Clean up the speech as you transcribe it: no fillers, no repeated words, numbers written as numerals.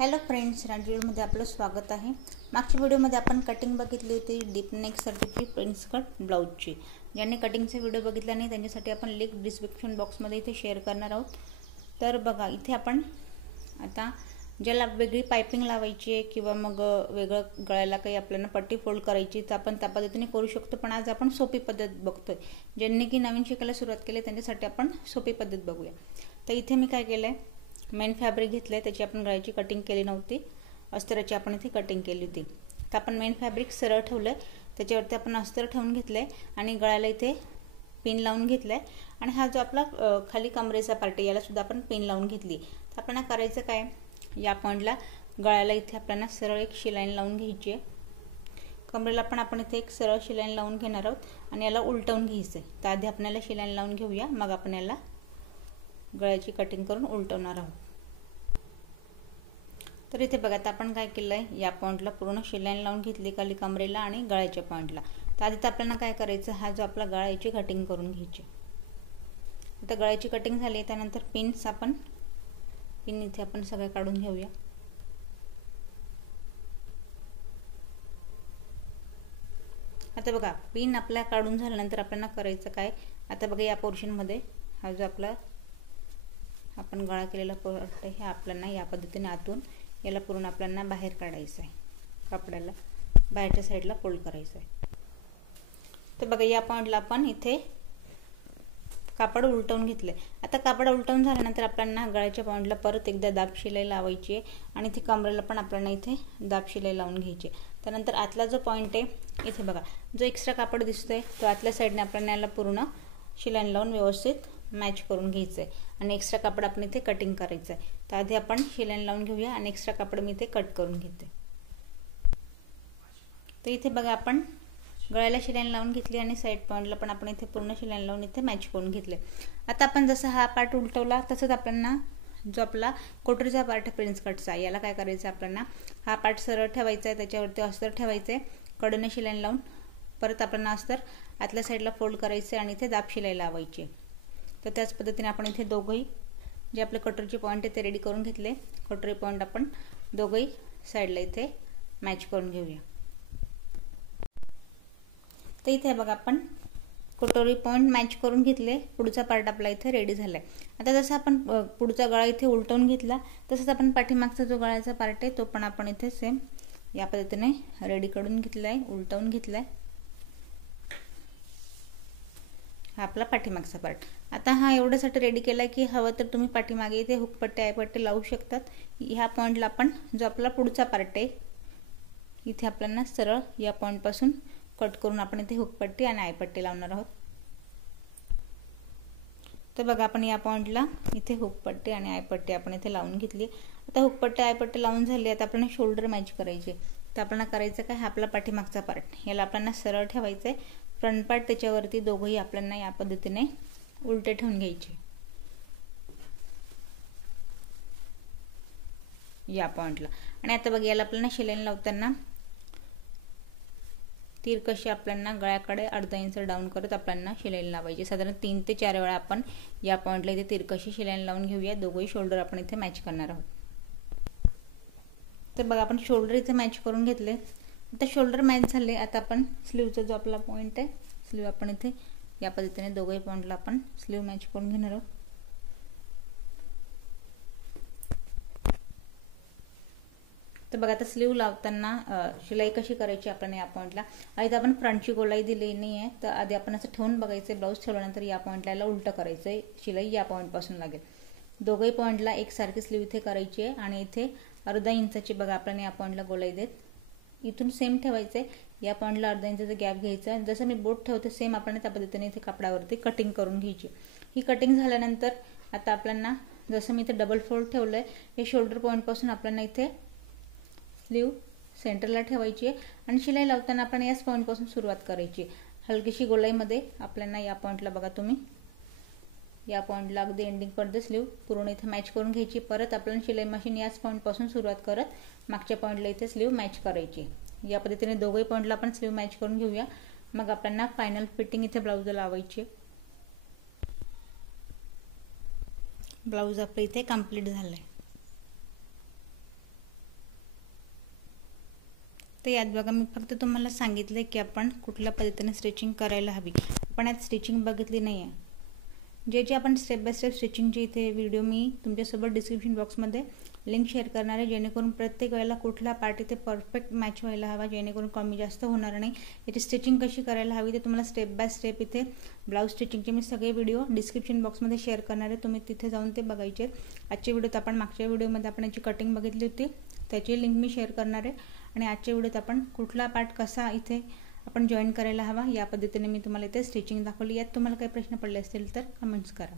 Hello friends, व्हिडिओमध्ये आपलं स्वागत आहे। मागच्या व्हिडिओमध्ये आपण कटिंग बघितली होती डीप नेक साठी प्रिन्स कट ब्लाउजची। ज्यांनी कटिंगचा व्हिडिओ बघितला नाही त्यांच्यासाठी आपण लिंक डिस्क्रिप्शन बॉक्समध्ये इथे शेअर करणार आहोत। तर बघा, इथे आपण आता ज्याला वेगळी पाइपिंग लावायची आहे किंवा मग वेगळं गळ्याला काही आपल्याला पट्टी फोल्ड करायची तर आपण त्या पद्धतीने करू शकतो, पण आज आपण सोपी पद्धत बघतोय। ज्यांनी की नवीन शिकायला सुरुवात केली त्यांच्यासाठी आपण सोपी पद्धत बघूया। तर इथे मी काय केलंय, मेन फॅब्रिक घेतले, त्याची आपण गळ्याची कटिंग केली नव्हती, अस्तराची आपण इथे कटिंग केली होती। तर आपण मेन फॅब्रिक सरळ ठेवलंय, त्याच्यावरती आपण अस्तर ठेवून घेतलंय आणि गळ्याला इथे पिन लावून घेतलंय आणि हा जो आपला खाली कमरेचा पार्ट आहे याला सुद्धा आपण पिन लावून घेतली। तर आपल्याला करायचं काय, या पॉइंटला गळ्याला इथे आपल्याला सरळ एक शिलाईन लावून घ्यायची आहे, कमरेला पण आपण इथे एक सरळ शिलाईन लावून घेणार आहोत आणि याला उलटवून घ्यायचंय। तर आधी आपण याला शिलाईन लावून घेऊया, मग आपण याला गळ्याची कटिंग करून उलटवणार आहोत। तर इथे बघा, आता आपण काय केलंय, या पॉइंटला पूर्ण शिलाईन लावून घेतली खाली कमरेला आणि गळ्याच्या पॉइंटला। तर आधी तर आपल्याला काय करायचं, हा जो आपला गळ्याची कटिंग करून घ्यायची। आता गळ्याची कटिंग झाली, त्यानंतर पिन्स आपण पिन इथे आपण सगळे काढून घेऊया। आता बघा, पिन आपल्या काढून झाल्यानंतर आपल्याला करायचं काय, आता बघा या पोर्शन मध्ये हा जो आपला आपण गळा केलेला पार्ट आहे, आपल्याला या पद्धतीने आतून याला पूर्ण आपल्याला बाहेर काढायचं आहे, कपड्याला बाहेरच्या साईडला फोल्ड करायचं आहे। तर बघा, या पॉइंटला आपण इथे कापड उलटवून घेतले। आता कापड उलटवून झाल्यानंतर आपल्याला गळ्याच्या पॉइंटला परत एकदा दाब शिलाई लावायची आहे आणि इथे कमरेला पण आपल्याला इथे दाब शिलाई लावून घ्यायची। त्यानंतर आतला जो पॉइंट आहे, इथे बघा जो एक्स्ट्रा कापड दिसतोय तो आतल्या साईडने आपल्याला याला पूर्ण शिलाईन लावून व्यवस्थित मॅच करून घ्यायचं आहे आणि एक्स्ट्रा कापड आपण इथे कटिंग करायचं आहे। तर आधी आपण शिलाईन लावून घेऊया आणि एक्स्ट्रा कापड मी इथे कट करून घेते। तर इथे बघा, आपण गळ्याला शिलाईन लावून घेतली आणि साईड पॉइंटला पण आपण इथे पूर्ण शिलाईन लावून इथे मॅच करून घेतले। आता आपण जसं हा पार्ट उलटवला तसंच आपल्याला जो आपला कोटरीचा पार्ट आहे प्रिन्स कटचा, याला काय करायचं, आपल्याला हा पार्ट सरळ ठेवायचा आहे, त्याच्यावरती अस्तर ठेवायचे, कडेने शिलाईन लावून परत आपल्याला अस्तर आतल्या साईडला फोल्ड करायचे आणि इथे दाब शिलाई लावायची। तर त्याच पद्धतीने आपण इथे दोघंही जे आपले कटोरीचे पॉइंट आहे ते रेडी करून घेतले। कटोरी पॉइंट आपण दोघंही साईडला इथे मॅच करून घेऊया। तर इथे बघा, आपण कटोरी पॉइंट मॅच करून घेतले, पुढचा पार्ट आपला इथे रेडी झालाय। आता जसं आपण पुढचा गळा इथे उलटवून घेतला तसंच आपण पाठीमागचा जो गळ्याचा पार्ट आहे तो पण आपण इथे सेम या पद्धतीने रेडी करून घेतलाय, उलटवून घेतलाय। हा आपला पाठीमागचा पार्ट। आता हा एवढ्यासाठी रेडी केलाय की हवं तर तुम्ही पाठीमागे इथे हुकपट्टे आयपट्टे लावू शकतात। ह्या पॉइंटला आपण जो आपला पुढचा पार्ट आहे इथे आपल्याला सरळ या पॉइंट पासून कट करून आपण इथे हुकपट्टी आणि आयपट्टी लावणार आहोत। तर बघा, आपण या पॉइंटला इथे हुकपट्टी आणि आयपट्टी आपण इथे लावून घेतली। आता हुकपट्टी आयपट्टी लावून झाली, आता आपल्याला शोल्डर मॅच करायचे। तर आपल्याला करायचं काय, हा आपला पाठीमागचा पार्ट याला आपल्याला सरळ ठेवायचंय, फ्रंट पार्ट त्याच्यावरती दोघंही आपल्याला या पद्धतीने उलटे ठेवून घ्यायचे या पॉइंटला। आणि आता बघा, याला आपल्याला शिलाईन लावताना तिरकशी आपल्याला गळ्याकडे अर्धा इंच डाऊन करत आपल्याला शिलाईन लावायची। साधारण 3 ते 4 वेळा आपण या पॉइंटला इथे तिरकशी शिलाईन लावून घेऊया। दोघंही शोल्डर आपण इथे मॅच करणार आहोत। तर बघा, आपण शोल्डर इथे मॅच करून घेतले। आता शोल्डर मॅच झाले, आता आपण स्लीवचा जो आपला पॉइंट आहे, स्लीव आपण इथे या पद्धतीने दोघंही पॉइंटला आपण स्लीव मॅच करून घेणार आहोत। तर बघा, आता स्लीव लावताना शिलाई कशी करायची आपण या पॉइंटला, आधी आपण फ्रंटची गोलाई दिली नाही आहे, तर आधी आपण असं ठेवून बघायचं, ब्लाऊज ठेवल्यानंतर या पॉइंटला याला उलटं करायचंय, शिलाई या पॉइंट पासून लागेल। दोघंही पॉइंटला एकसारखी स्लीव इथे करायची आहे आणि इथे अर्धा इंचाची बघा आपण या पॉइंटला गोलाई देत इथून सेम ठेवायचंय, या पॉइंटला अर्धा इंचाचा गॅप घ्यायचा। जसं मी बोट ठेवते सेम आपण त्या पद्धतीने इथे कपड्यावरती कटिंग करून घ्यायची। ही कटिंग झाल्यानंतर आता आपल्याला जसं मी इथे डबल फोल्ड ठेवलंय, हे शोल्डर पॉइंट पासून आपल्याला इथे स्लीव सेंटरला ठेवायची आहे आणि शिलाई लावताना आपण याच पॉइंट पासून सुरुवात करायची। हलकीशी गोलाईमध्ये आपल्याला या पॉइंटला बघा, तुम्ही या पॉइंटला अगदी एंडिंग पर्यंत स्लीव पूर्ण इथे मॅच करून घ्यायची। परत आपल्याला शिलाई मशीन याच पॉइंट पासून सुरुवात करत मागच्या पॉइंटला इथे स्लीव मॅच करायची। या पद्धतीने दोघंही पॉइंटला आपण स्लीव मॅच करून घेऊया, मग आपल्याला फायनल फिटिंग इथे ब्लाऊजला लावायची। ब्लाऊज आपलं इथे कंप्लीट झालंय। तर यात बघा मी फक्त तुम्हाला सांगितलं की आपण कुठल्या पद्धतीने स्टिचिंग करायला हवी. आपण यात स्टिचिंग बघितली नाही आहे. जे आपण स्टेप बाय स्टेप स्टिचिंगचे इथे व्हिडिओ मी तुमच्यासोबत डिस्क्रिप्शन बॉक्समध्ये लिंक शेअर करणार आहे, जेणेकरून प्रत्येक वेळेला कुठला पार्ट इथे परफेक्ट मॅच व्हायला हवा, जेणेकरून कमी जास्त होणार नाही. याची स्टिचिंग कशी करायला हवी ते तुम्हाला स्टेप बाय स्टेप इथे ब्लाऊज स्टिचिंगचे मी सगळे व्हिडिओ डिस्क्रिप्शन बॉक्समध्ये शेअर करणार आहे. तुम्ही तिथे जाऊन ते बघायचे. आजच्या व्हिडिओत आपण मागच्या व्हिडिओमध्ये आपण याची कटिंग बघितली होती, त्याची लिंक मी शेअर करणार आहे. आणि आजच्या व्हिडिओत आपण कुठला पार्ट कसा इथे आपण जॉईन करायला हवा या पद्धतीने मी तुम्हाला इथे स्टिचिंग दाखवली. यात तुम्हाला काही प्रश्न पडले असतील तर कमेंट्स करा.